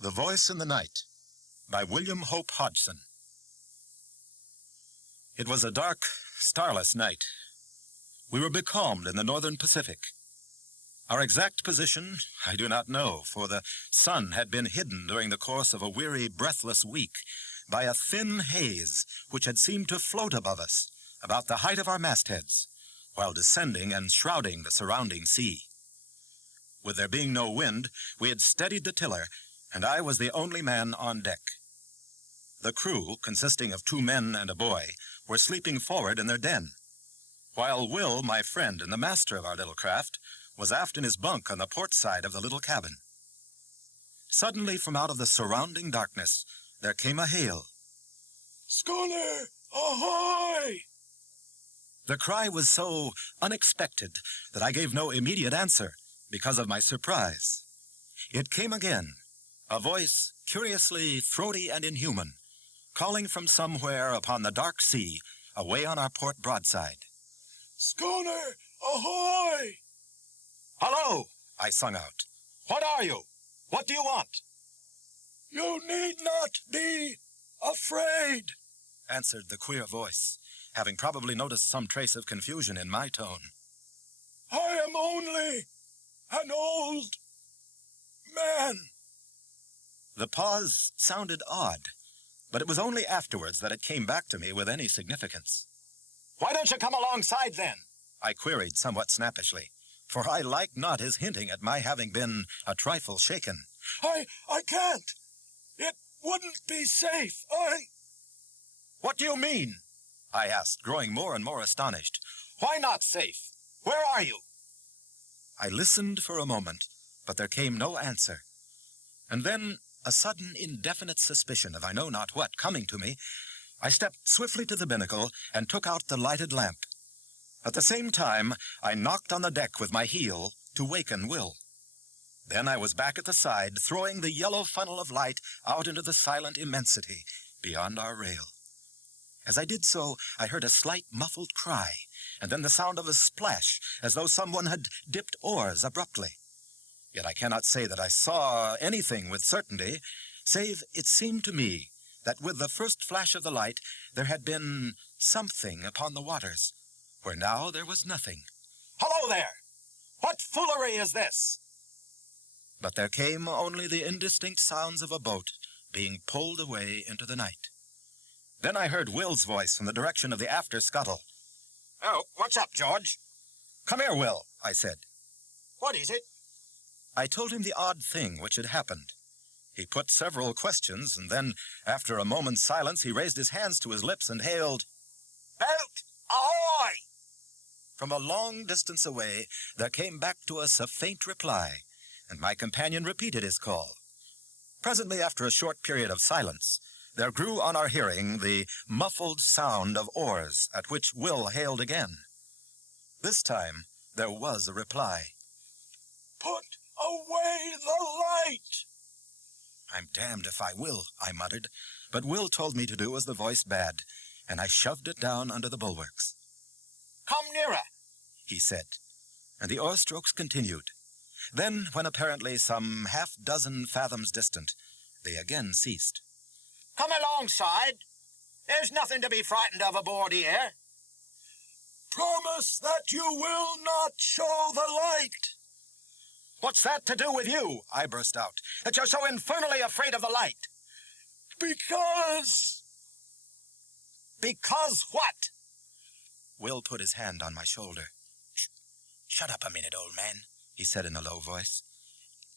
The Voice in the Night by William Hope Hodgson. It was a dark, starless night. We were becalmed in the northern Pacific. Our exact position I do not know, for the sun had been hidden during the course of a weary, breathless week by a thin haze which had seemed to float above us about the height of our mastheads, while descending and shrouding the surrounding sea. With there being no wind, we had steadied the tiller, and I was the only man on deck. The crew, consisting of 2 men and a boy, were sleeping forward in their den, while Will, my friend and the master of our little craft, was aft in his bunk on the port side of the little cabin. Suddenly, from out of the surrounding darkness, there came a hail. "Schooner, ahoy!" The cry was so unexpected that I gave no immediate answer because of my surprise. It came again, a voice curiously throaty and inhuman, calling from somewhere upon the dark sea away on our port broadside. "Schooner, ahoy!" "Hello," I sung out. "What are you? What do you want?" "You need not be afraid," answered the queer voice, having probably noticed some trace of confusion in my tone. "I am only an old man." The pause sounded odd, but it was only afterwards that it came back to me with any significance. "Why don't you come alongside, then?" I queried somewhat snappishly, for I liked not his hinting at my having been a trifle shaken. I can't. It wouldn't be safe. "What do you mean?" I asked, growing more and more astonished. "Why not safe? Where are you?" I listened for a moment, but there came no answer. And then, a sudden indefinite suspicion of I know not what coming to me, I stepped swiftly to the binnacle and took out the lighted lamp. At the same time, I knocked on the deck with my heel to waken Will. Then I was back at the side, throwing the yellow funnel of light out into the silent immensity beyond our rail. As I did so, I heard a slight muffled cry, and then the sound of a splash, as though someone had dipped oars abruptly. Yet I cannot say that I saw anything with certainty, save it seemed to me that with the first flash of the light there had been something upon the waters, where now there was nothing. "Hello there! What foolery is this?" But there came only the indistinct sounds of a boat being pulled away into the night. Then I heard Will's voice from the direction of the after scuttle. "Oh, what's up, George?" "Come here, Will," I said. "What is it?" I told him the odd thing which had happened. He put several questions, and then, after a moment's silence, he raised his hands to his lips and hailed, "Boat, ahoy!" From a long distance away, there came back to us a faint reply, and my companion repeated his call. Presently, after a short period of silence, there grew on our hearing the muffled sound of oars, at which Will hailed again. This time, there was a reply. "Put away the light." "I'm damned if I will," I muttered, but Will told me to do as the voice bade, and I shoved it down under the bulwarks. "Come nearer," he said, and the oar strokes continued. Then, when apparently some half-dozen fathoms distant, they again ceased. "Come alongside. There's nothing to be frightened of aboard here." "Promise that you will not show the light." "What's that to do with you?" I burst out, "that you're so infernally afraid of the light?" "Because..." "Because what?" Will put his hand on my shoulder. "Shut up a minute, old man," he said in a low voice.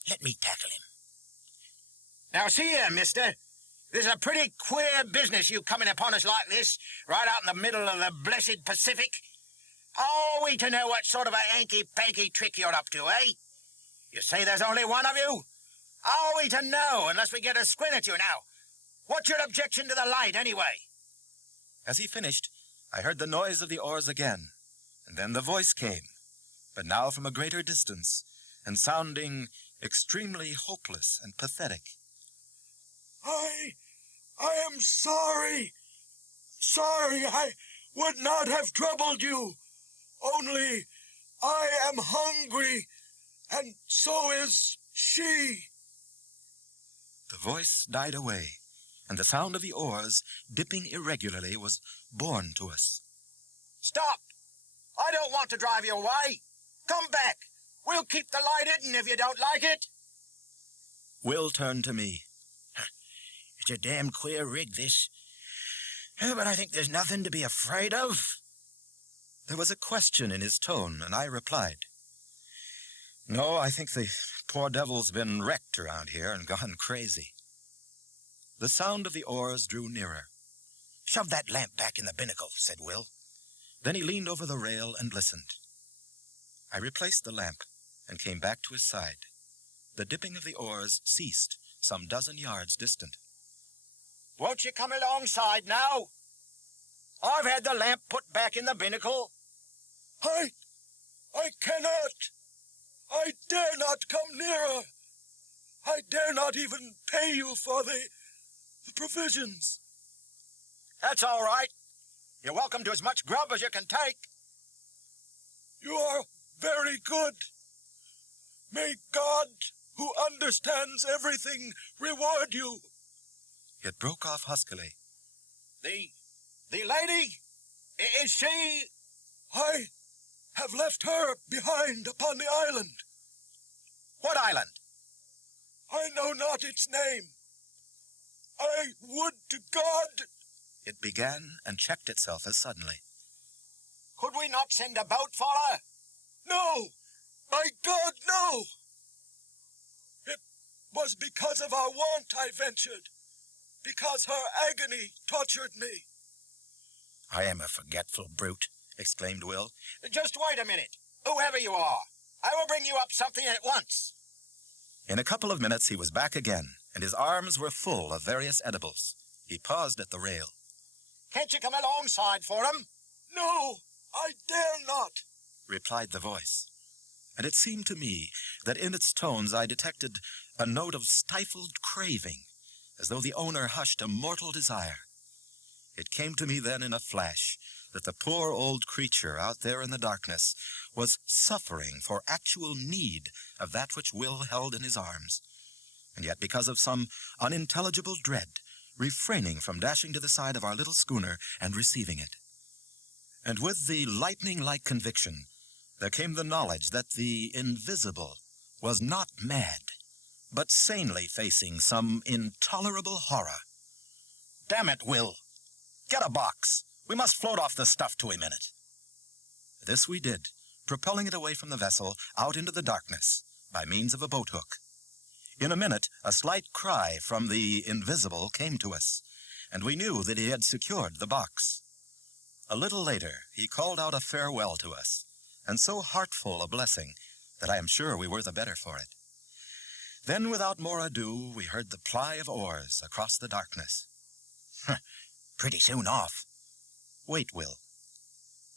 "Let me tackle him." "Now see here, mister. This is a pretty queer business, you coming upon us like this, right out in the middle of the blessed Pacific. How are we to know what sort of a hanky-panky trick you're up to, eh? You say there's only one of you? How are we to know unless we get a squint at you now? What's your objection to the light, anyway?" As he finished, I heard the noise of the oars again, and then the voice came, but now from a greater distance, and sounding extremely hopeless and pathetic. I am sorry. I would not have troubled you. Only I am hungry, and so is she." The voice died away, and the sound of the oars dipping irregularly was borne to us. Stop! I don't want to drive you away. Come back. We'll keep the light hidden if you don't like it. Will turned to me. It's a damn queer rig, this. But I think there's nothing to be afraid of. There was a question in his tone, and I replied, "No, I think the poor devil's been wrecked around here and gone crazy." The sound of the oars drew nearer. "Shove that lamp back in the binnacle," said Will. Then he leaned over the rail and listened. I replaced the lamp and came back to his side. The dipping of the oars ceased some dozen yards distant. Won't you come alongside now? I've had the lamp put back in the binnacle. I cannot. I dare not come nearer. I dare not even pay you for the provisions. That's all right. You're welcome to as much grub as you can take. You are very good. May God, who understands everything, reward you. It broke off huskily. The lady, is she? I have left her behind upon the island. What island? I know not its name. I would to God. It began and checked itself as suddenly. Could we not send a boat for her? No! My God, no! It was because of our want I ventured. Because her agony tortured me. I am a forgetful brute, exclaimed Will. Just wait a minute. Whoever you are, I will bring you up something at once. In a couple of minutes he was back again, and his arms were full of various edibles. He paused at the rail. Can't you come alongside for him? No, I dare not, replied the voice. And it seemed to me that in its tones I detected a note of stifled craving, as though the owner hushed a mortal desire. It came to me then in a flash that the poor old creature out there in the darkness was suffering for actual need of that which Will held in his arms, and yet because of some unintelligible dread, refraining from dashing to the side of our little schooner and receiving it. And with the lightning-like conviction, there came the knowledge that the invisible was not mad, but sanely facing some intolerable horror. "Damn it, Will! Get a box! We must float off the stuff to him in it." This we did, propelling it away from the vessel out into the darkness by means of a boat hook. In a minute, a slight cry from the invisible came to us, and we knew that he had secured the box. A little later, he called out a farewell to us, and so heartful a blessing that I am sure we were the better for it. Then, without more ado, we heard the ply of oars across the darkness. Pretty soon off. Wait, Will.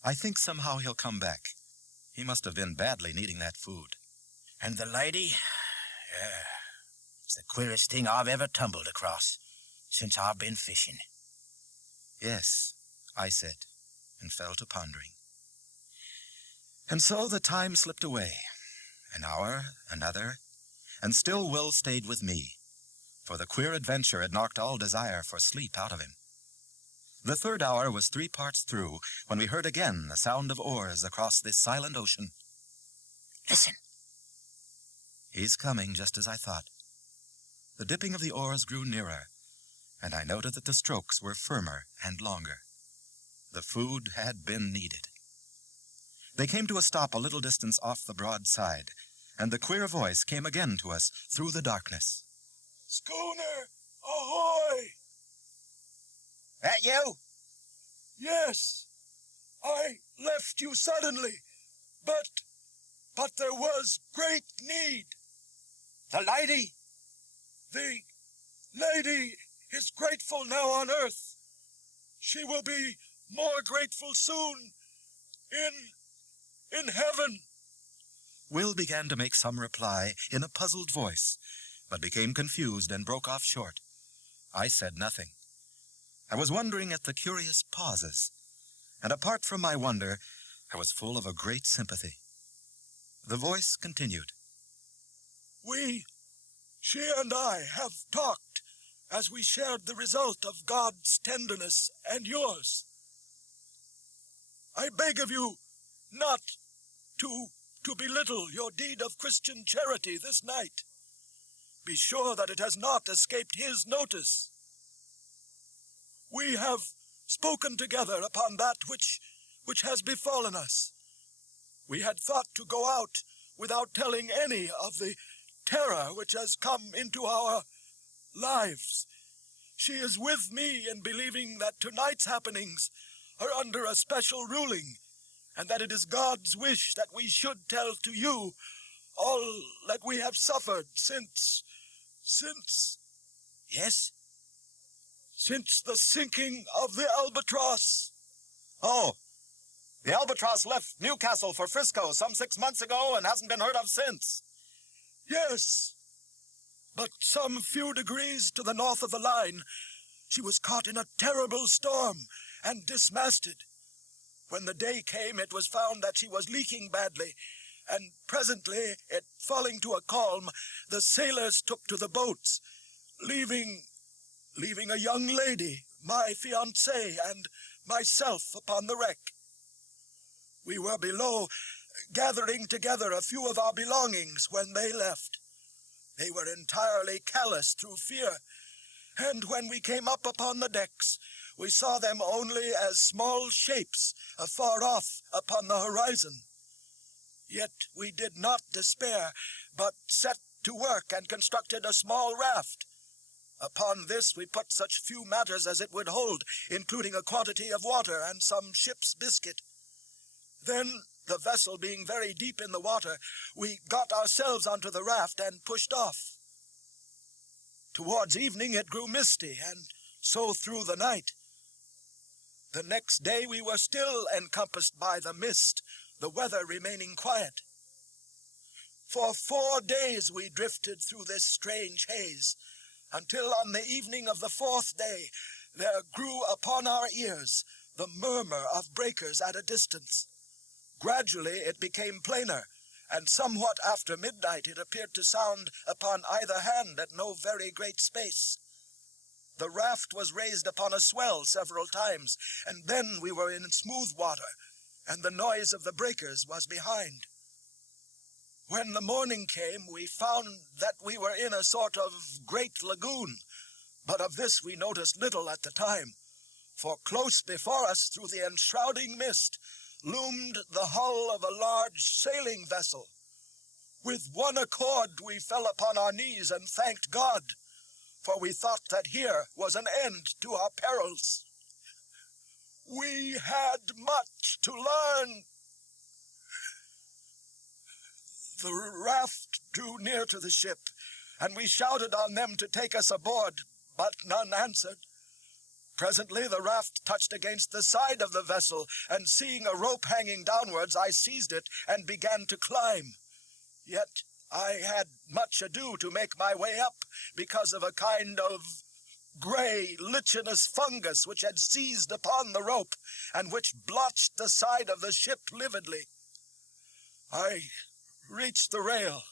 I think somehow he'll come back. He must have been badly needing that food. And the lady? It's the queerest thing I've ever tumbled across since I've been fishing. Yes, I said, and fell to pondering. And so the time slipped away. An hour, another, and still Will stayed with me, for the queer adventure had knocked all desire for sleep out of him. The third hour was 3 parts through when we heard again the sound of oars across this silent ocean. Listen. He's coming, just as I thought. The dipping of the oars grew nearer, and I noted that the strokes were firmer and longer. The food had been needed. They came to a stop a little distance off the broad side, and the queer voice came again to us through the darkness. "Schooner, ahoy!" That you? "Yes. I left you suddenly, but there was great need. The lady? The lady is grateful now on earth. She will be more grateful soon in heaven." Will began to make some reply in a puzzled voice, but became confused and broke off short. I said nothing. I was wondering at the curious pauses, and apart from my wonder, I was full of a great sympathy. The voice continued. "We She and I have talked as we shared the result of God's tenderness and yours. I beg of you not to belittle your deed of Christian charity this night. Be sure that it has not escaped his notice. We have spoken together upon that which has befallen us. We had thought to go out without telling any of the terror which has come into our lives. She is with me in believing that tonight's happenings are under a special ruling, and that it is God's wish that we should tell to you all that we have suffered since... Yes? Since the sinking of the Albatross. Oh, the Albatross left Newcastle for Frisco some 6 months ago and hasn't been heard of since. Yes, but some few degrees to the north of the line, she was caught in a terrible storm and dismasted. When the day came, it was found that she was leaking badly, and presently, it falling to a calm, the sailors took to the boats, leaving a young lady, my fiancée, and myself upon the wreck. We were below, gathering together a few of our belongings when they left. They were entirely callous through fear, and when we came up upon the decks, we saw them only as small shapes afar off upon the horizon. Yet we did not despair, but set to work and constructed a small raft. Upon this we put such few matters as it would hold, including a quantity of water and some ship's biscuit. Then, the vessel being very deep in the water, we got ourselves onto the raft and pushed off. Towards evening it grew misty, and so through the night. The next day we were still encompassed by the mist, the weather remaining quiet. For 4 days we drifted through this strange haze, until on the evening of the 4th day there grew upon our ears the murmur of breakers at a distance. Gradually it became plainer, and somewhat after midnight it appeared to sound upon either hand at no very great space. The raft was raised upon a swell several times, and then we were in smooth water, and the noise of the breakers was behind. When the morning came, we found that we were in a sort of great lagoon, but of this we noticed little at the time, for close before us through the enshrouding mist loomed the hull of a large sailing vessel. With one accord we fell upon our knees and thanked God, for we thought that here was an end to our perils. We had much to learn. The raft drew near to the ship, and we shouted on them to take us aboard, but none answered. Presently the raft touched against the side of the vessel, and seeing a rope hanging downwards, I seized it and began to climb. Yet I had much ado to make my way up, because of a kind of gray, lichenous fungus which had seized upon the rope, and which blotched the side of the ship lividly. I reached the rail,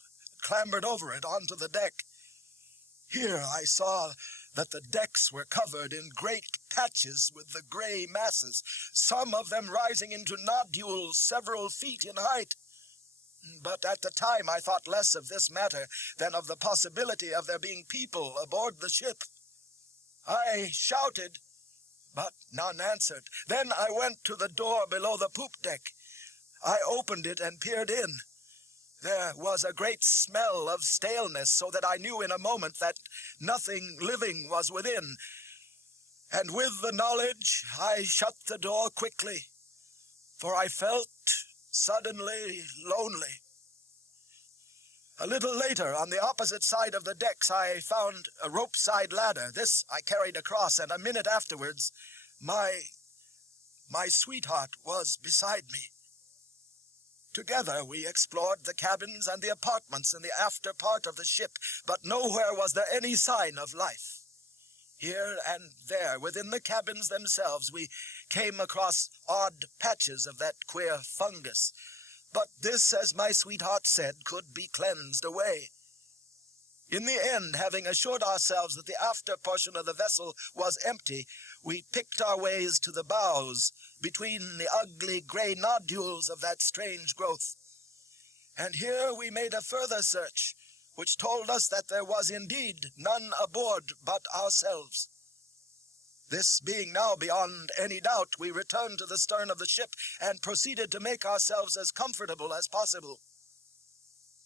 clambered over it onto the deck. Here I saw that the decks were covered in great patches with the gray masses, some of them rising into nodules several feet in height. But at the time I thought less of this matter than of the possibility of there being people aboard the ship. I shouted, but none answered. Then I went to the door below the poop deck. I opened it and peered in. There was a great smell of staleness, so that I knew in a moment that nothing living was within. And with the knowledge, I shut the door quickly, for I felt suddenly lonely. A little later, on the opposite side of the decks, I found a rope-side ladder. This I carried across, and a minute afterwards, my sweetheart was beside me. Together we explored the cabins and the apartments in the after part of the ship, but nowhere was there any sign of life. Here and there, within the cabins themselves, we came across odd patches of that queer fungus, but this, as my sweetheart said, could be cleansed away. In the end, having assured ourselves that the after portion of the vessel was empty, we picked our ways to the bows between the ugly gray nodules of that strange growth. And here we made a further search, which told us that there was indeed none aboard but ourselves. This being now beyond any doubt, we returned to the stern of the ship and proceeded to make ourselves as comfortable as possible.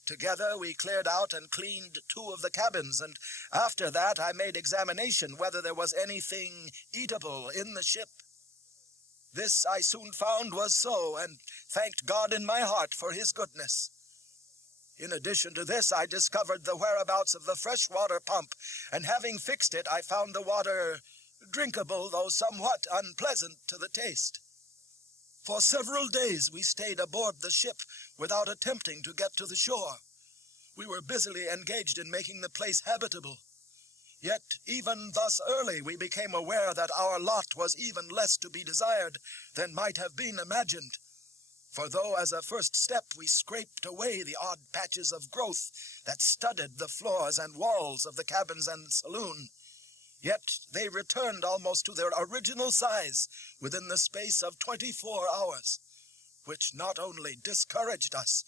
Together we cleared out and cleaned 2 of the cabins, and after that I made examination whether there was anything eatable in the ship. This I soon found was so, and thanked God in my heart for his goodness. In addition to this, I discovered the whereabouts of the freshwater pump, and having fixed it, I found the water drinkable, though somewhat unpleasant to the taste. For several days we stayed aboard the ship without attempting to get to the shore. We were busily engaged in making the place habitable. Yet even thus early we became aware that our lot was even less to be desired than might have been imagined. For though as a first step we scraped away the odd patches of growth that studded the floors and walls of the cabins and saloon, yet they returned almost to their original size within the space of 24 hours, which not only discouraged us,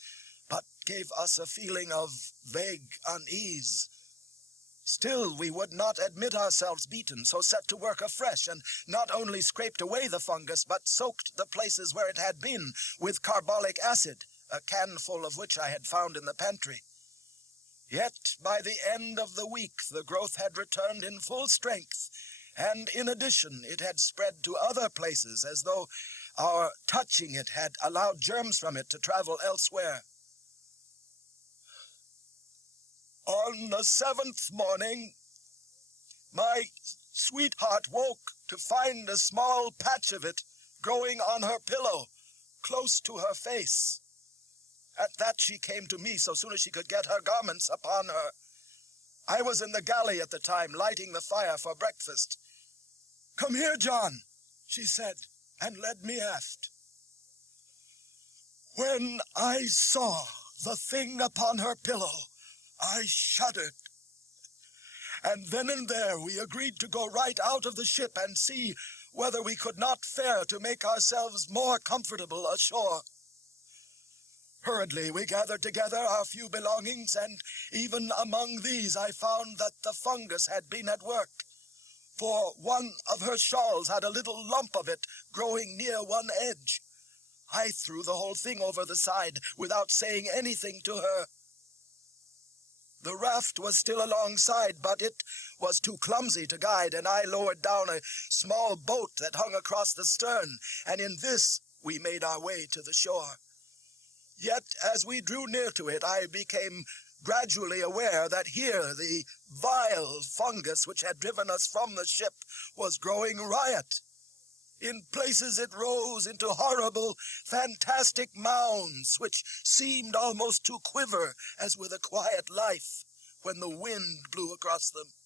but gave us a feeling of vague unease. Still, we would not admit ourselves beaten, so set to work afresh, and not only scraped away the fungus, but soaked the places where it had been with carbolic acid, a canful of which I had found in the pantry. Yet, by the end of the week, the growth had returned in full strength, and in addition, it had spread to other places, as though our touching it had allowed germs from it to travel elsewhere. On the 7th morning, my sweetheart woke to find a small patch of it growing on her pillow, close to her face. At that she came to me so soon as she could get her garments upon her. I was in the galley at the time, lighting the fire for breakfast. "Come here, John," she said, and led me aft. When I saw the thing upon her pillow, I shuddered. And then and there we agreed to go right out of the ship and see whether we could not fare to make ourselves more comfortable ashore. Hurriedly we gathered together our few belongings, and even among these I found that the fungus had been at work, for one of her shawls had a little lump of it growing near one edge. I threw the whole thing over the side without saying anything to her. The raft was still alongside, but it was too clumsy to guide, and I lowered down a small boat that hung across the stern, and in this we made our way to the shore. Yet as we drew near to it, I became gradually aware that here the vile fungus which had driven us from the ship was growing riot. In places it rose into horrible, fantastic mounds, which seemed almost to quiver as with a quiet life when the wind blew across them.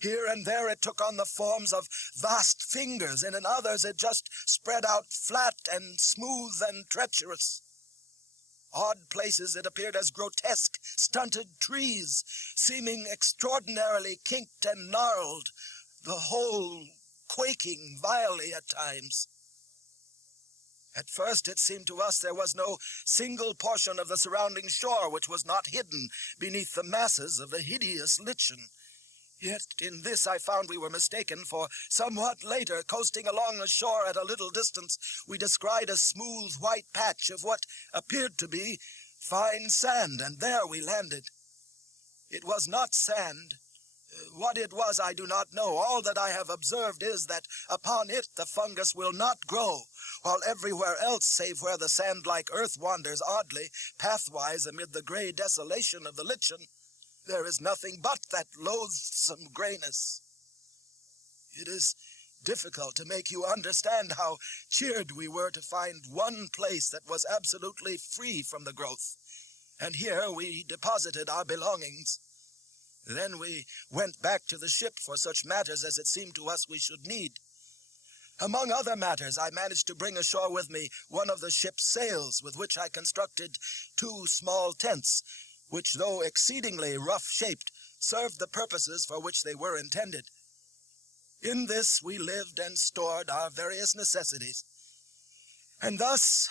Here and there it took on the forms of vast fingers, and in others it just spread out flat and smooth and treacherous. Odd places it appeared as grotesque, stunted trees, seeming extraordinarily kinked and gnarled, the whole quaking vilely at times. At first it seemed to us there was no single portion of the surrounding shore which was not hidden beneath the masses of the hideous lichen. Yet in this I found we were mistaken, for somewhat later, coasting along the shore at a little distance, we descried a smooth white patch of what appeared to be fine sand, and there we landed. It was not sand. What it was I do not know. All that I have observed is that upon it the fungus will not grow, while everywhere else, save where the sand-like earth wanders oddly, pathwise amid the gray desolation of the lichen, there is nothing but that loathsome grayness. It is difficult to make you understand how cheered we were to find one place that was absolutely free from the growth, and here we deposited our belongings. Then we went back to the ship for such matters as it seemed to us we should need. Among other matters, I managed to bring ashore with me one of the ship's sails, with which I constructed 2 small tents, which, though exceedingly rough-shaped, served the purposes for which they were intended. In this we lived and stored our various necessities. And thus,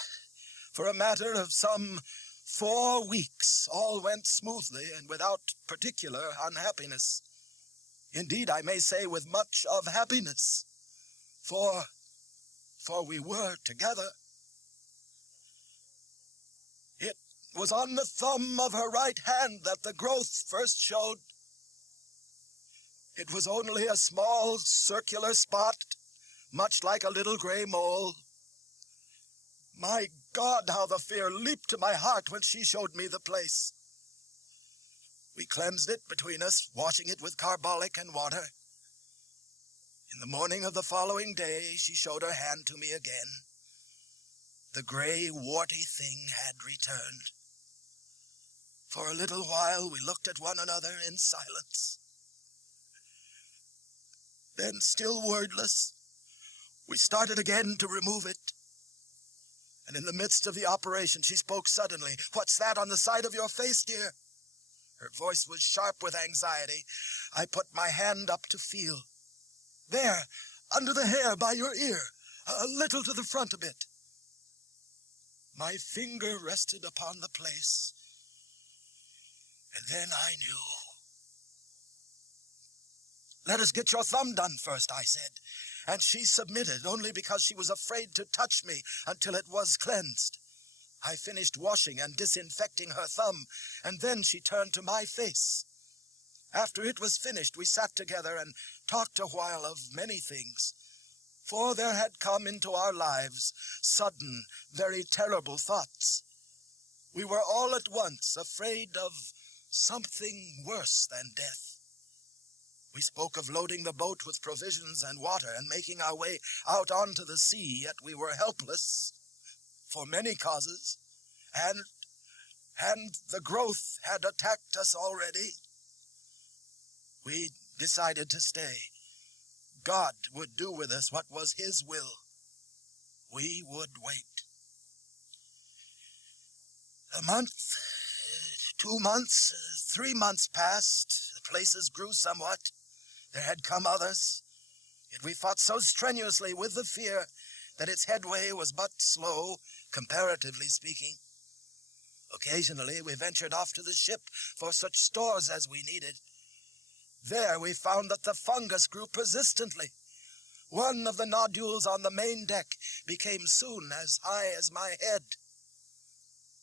for a matter of some 4 weeks, all went smoothly and without particular unhappiness. Indeed, I may say with much of happiness, for we were together. It was on the thumb of her right hand that the growth first showed. It was only a small circular spot, much like a little gray mole. My God, how the fear leaped to my heart when she showed me the place. We cleansed it between us, washing it with carbolic and water. In the morning of the following day, she showed her hand to me again. The gray, warty thing had returned. For a little while, we looked at one another in silence. Then, still wordless, we started again to remove it. And in the midst of the operation, she spoke suddenly. "What's that on the side of your face, dear?" Her voice was sharp with anxiety. I put my hand up to feel. "There, under the hair by your ear, a little to the front a bit." My finger rested upon the place, and then I knew. "Let us get your thumb done first," I said, and she submitted only because she was afraid to touch me until it was cleansed. I finished washing and disinfecting her thumb, and then she turned to my face. After it was finished, we sat together and talked a while of many things, for there had come into our lives sudden, very terrible thoughts. We were all at once afraid of something worse than death. We spoke of loading the boat with provisions and water and making our way out onto the sea, yet we were helpless for many causes, and the growth had attacked us already. We decided to stay. God would do with us what was His will. We would wait. A month, 2 months, 3 months passed. The places grew somewhat. There had come others. Yet we fought so strenuously with the fear that its headway was but slow, comparatively speaking. Occasionally we ventured off to the ship for such stores as we needed. There we found that the fungus grew persistently. One of the nodules on the main deck became soon as high as my head.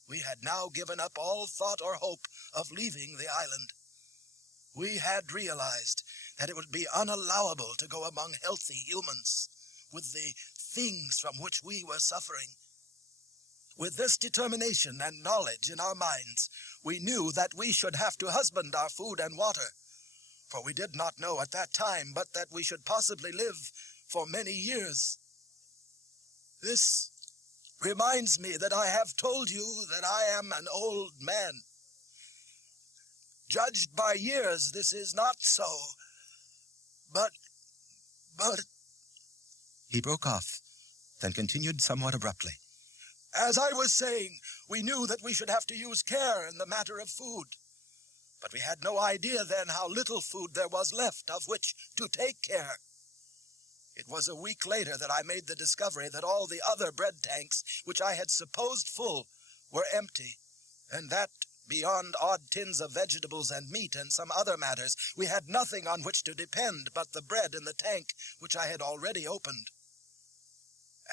We had now given up all thought or hope of leaving the island. We had realized that it would be unallowable to go among healthy humans with the things from which we were suffering. With this determination and knowledge in our minds, we knew that we should have to husband our food and water, for we did not know at that time but that we should possibly live for many years. This reminds me that I have told you that I am an old man. Judged by years, this is not so. But... He broke off, then continued somewhat abruptly. As I was saying, we knew that we should have to use care in the matter of food. But we had no idea then how little food there was left of which to take care. It was a week later that I made the discovery that all the other bread tanks, which I had supposed full, were empty, and that, beyond odd tins of vegetables and meat and some other matters, we had nothing on which to depend but the bread in the tank which I had already opened.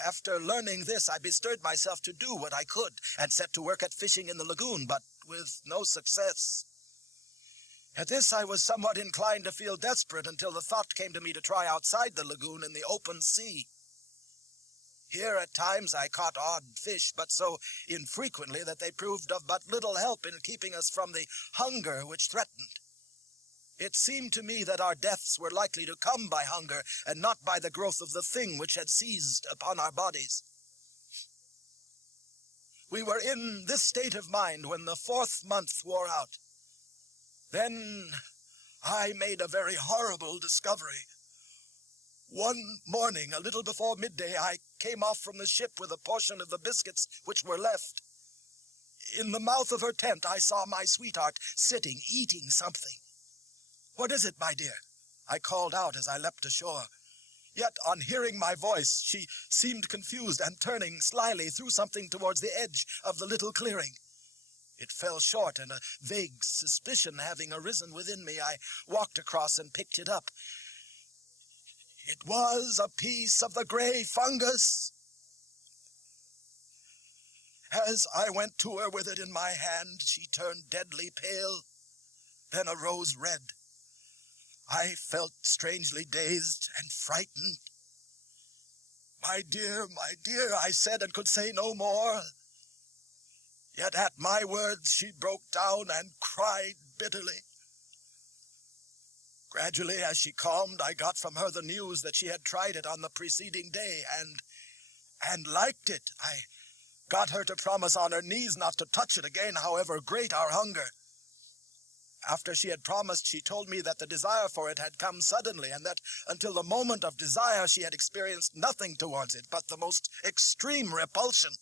After learning this, I bestirred myself to do what I could and set to work at fishing in the lagoon, but with no success. At this, I was somewhat inclined to feel desperate until the thought came to me to try outside the lagoon in the open sea. Here at times I caught odd fish, but so infrequently that they proved of but little help in keeping us from the hunger which threatened. It seemed to me that our deaths were likely to come by hunger and not by the growth of the thing which had seized upon our bodies. We were in this state of mind when the 4th month wore out. Then I made a very horrible discovery. One morning, a little before midday, I came off from the ship with a portion of the biscuits which were left. In the mouth of her tent, I saw my sweetheart sitting, eating something. "What is it, my dear?" I called out as I leapt ashore. Yet, on hearing my voice, she seemed confused, and turning slyly threw something towards the edge of the little clearing. It fell short, and a vague suspicion having arisen within me, I walked across and picked it up. It was a piece of the gray fungus. As I went to her with it in my hand, she turned deadly pale, then a rose red. I felt strangely dazed and frightened. my dear," I said, and could say no more. Yet at my words she broke down and cried bitterly. Gradually, as she calmed, I got from her the news that she had tried it on the preceding day and liked it. I got her to promise on her knees not to touch it again, however great our hunger. After she had promised, she told me that the desire for it had come suddenly, and that until the moment of desire she had experienced nothing towards it but the most extreme repulsion.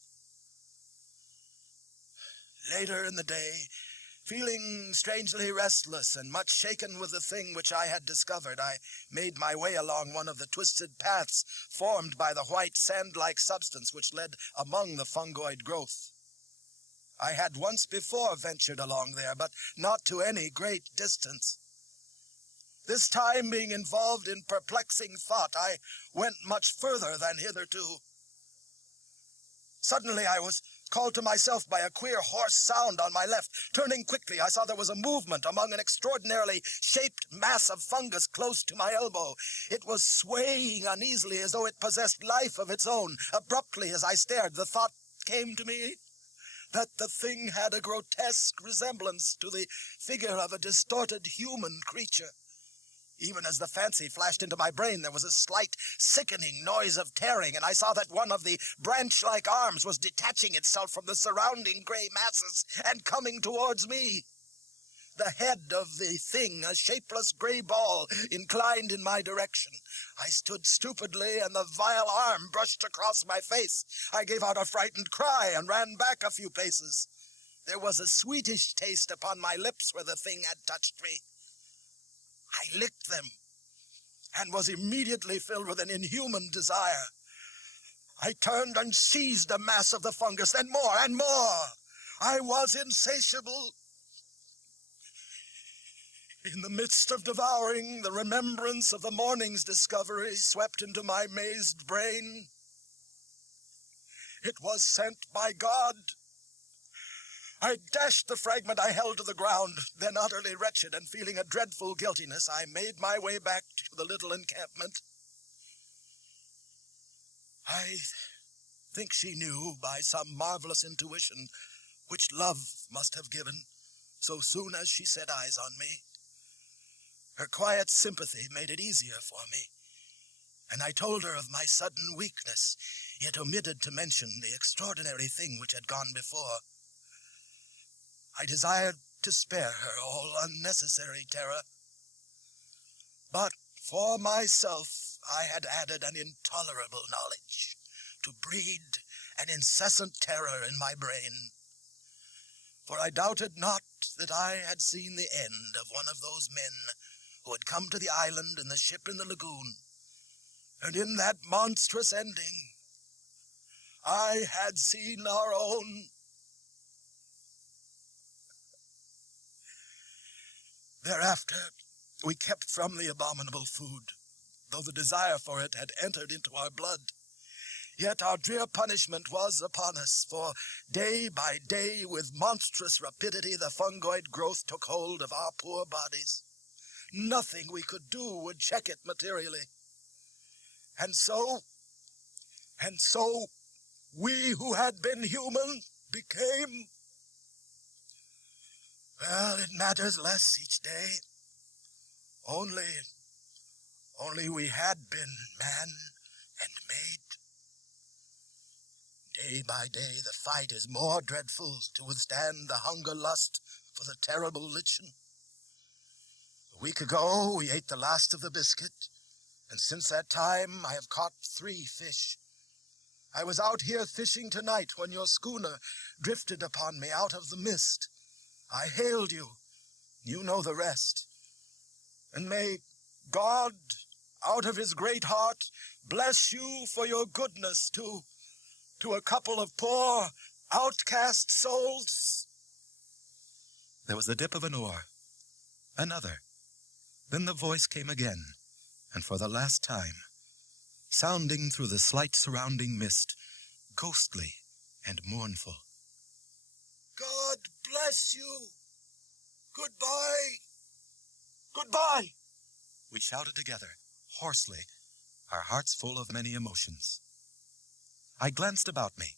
Later in the day, feeling strangely restless and much shaken with the thing which I had discovered, I made my way along one of the twisted paths formed by the white sand-like substance which led among the fungoid growth. I had once before ventured along there, but not to any great distance. This time, being involved in perplexing thought, I went much further than hitherto. Suddenly I was called to myself by a queer hoarse sound on my left. Turning quickly, I saw there was a movement among an extraordinarily shaped mass of fungus close to my elbow. It was swaying uneasily as though it possessed life of its own. Abruptly, as I stared, the thought came to me that the thing had a grotesque resemblance to the figure of a distorted human creature. Even as the fancy flashed into my brain, there was a slight, sickening noise of tearing, and I saw that one of the branch-like arms was detaching itself from the surrounding gray masses and coming towards me. The head of the thing, a shapeless gray ball, inclined in my direction. I stood stupidly, and the vile arm brushed across my face. I gave out a frightened cry and ran back a few paces. There was a sweetish taste upon my lips where the thing had touched me. I licked them, and was immediately filled with an inhuman desire. I turned and seized the mass of the fungus, then more and more. I was insatiable. In the midst of devouring, the remembrance of the morning's discovery swept into my mazed brain. It was sent by God. I dashed the fragment I held to the ground. Then, utterly wretched and feeling a dreadful guiltiness, I made my way back to the little encampment. I think she knew by some marvelous intuition which love must have given so soon as she set eyes on me. Her quiet sympathy made it easier for me, and I told her of my sudden weakness, yet omitted to mention the extraordinary thing which had gone before. I desired to spare her all unnecessary terror, but for myself I had added an intolerable knowledge to breed an incessant terror in my brain. For I doubted not that I had seen the end of one of those men who had come to the island in the ship in the lagoon, and in that monstrous ending, I had seen our own. Thereafter, we kept from the abominable food, though the desire for it had entered into our blood. Yet our drear punishment was upon us, for day by day, with monstrous rapidity, the fungoid growth took hold of our poor bodies. Nothing we could do would check it materially. And so, we who had been human became... Well, it matters less each day. Only we had been man and maid. Day by day, the fight is more dreadful to withstand the hunger lust for the terrible lichen. A week ago, we ate the last of the biscuit, and since that time, I have caught 3 fish. I was out here fishing tonight when your schooner drifted upon me out of the mist. I hailed you. You know the rest. And may God, out of his great heart, bless you for your goodness to a couple of poor, outcast souls. There was the dip of an oar. Another. Then the voice came again, and for the last time, sounding through the slight surrounding mist, ghostly and mournful. God bless you. Goodbye. Goodbye. We shouted together, hoarsely, our hearts full of many emotions. I glanced about me.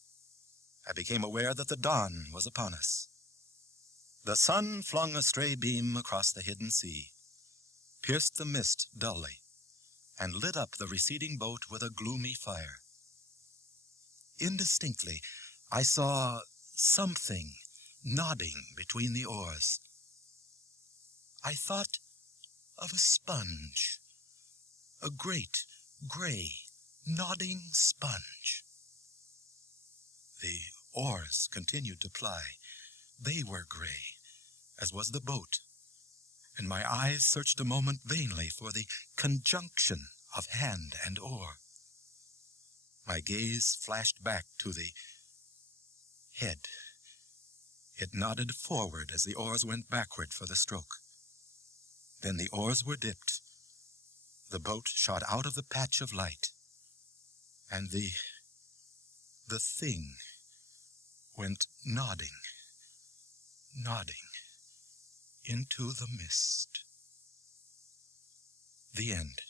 I became aware that the dawn was upon us. The sun flung a stray beam across the hidden sea, pierced the mist dully, and lit up the receding boat with a gloomy fire. Indistinctly, I saw something nodding between the oars. I thought of a sponge, a great, gray, nodding sponge. The oars continued to ply. They were gray, as was the boat, and my eyes searched a moment vainly for the conjunction of hand and oar. My gaze flashed back to the head. It nodded forward as the oars went backward for the stroke. Then the oars were dipped. The boat shot out of the patch of light, and the thing went nodding into the mist. The end.